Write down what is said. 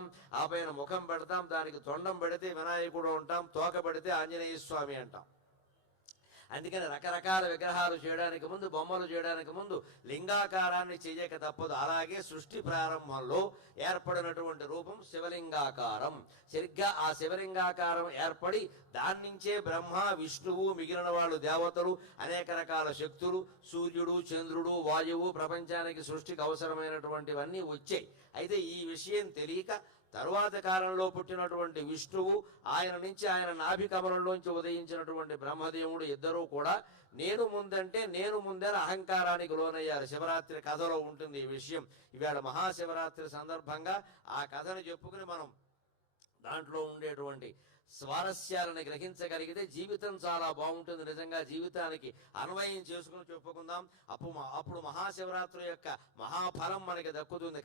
పెడతాం, ఆ పైన ముఖం పెడతాం, దానికి తొండం పెడితే వినాయకుడు అంటాం, తోక పెడితే ఆంజనేయ స్వామి అంటాం. అందుకని రకరకాల విగ్రహాలు చేయడానికి ముందు, బొమ్మలు చేయడానికి ముందు లింగాకారాన్ని చేయక తప్పదు. అలాగే సృష్టి ప్రారంభంలో ఏర్పడినటువంటి రూపం శివలింగాకారం. సరిగ్గా ఆ శివలింగాకారం ఏర్పడి దాని నుంచే బ్రహ్మ, విష్ణువు, మిగిలిన వాళ్ళు దేవతలు, అనేక రకాల శక్తులు, సూర్యుడు, చంద్రుడు, వాయువు, ప్రపంచానికి సృష్టికి అవసరమైనటువంటివన్నీ వచ్చాయి. అయితే ఈ విషయం తెలియక తరువాత కాలంలో పుట్టినటువంటి విష్ణువు, ఆయన నుంచి ఆయన నాభి కమలంలోంచి ఉదయించినటువంటి బ్రహ్మదేవుడు ఇద్దరూ కూడా నేను ముందంటే నేను ముందని అహంకారానికి లోనయ్యారు. శివరాత్రి కథలో ఉంటుంది ఈ విషయం. ఇవాళ మహాశివరాత్రి సందర్భంగా ఆ కథను చెప్పుకుని మనం దాంట్లో ఉండేటువంటి స్వారస్యాలను గ్రహించగలిగితే జీవితం చాలా బాగుంటుంది. నిజంగా జీవితానికి అన్వయం చేసుకుని చెప్పుకుందాం. అప్పుడు మహాశివరాత్రి యొక్క మహాఫలం మనకి దక్కుతుంది.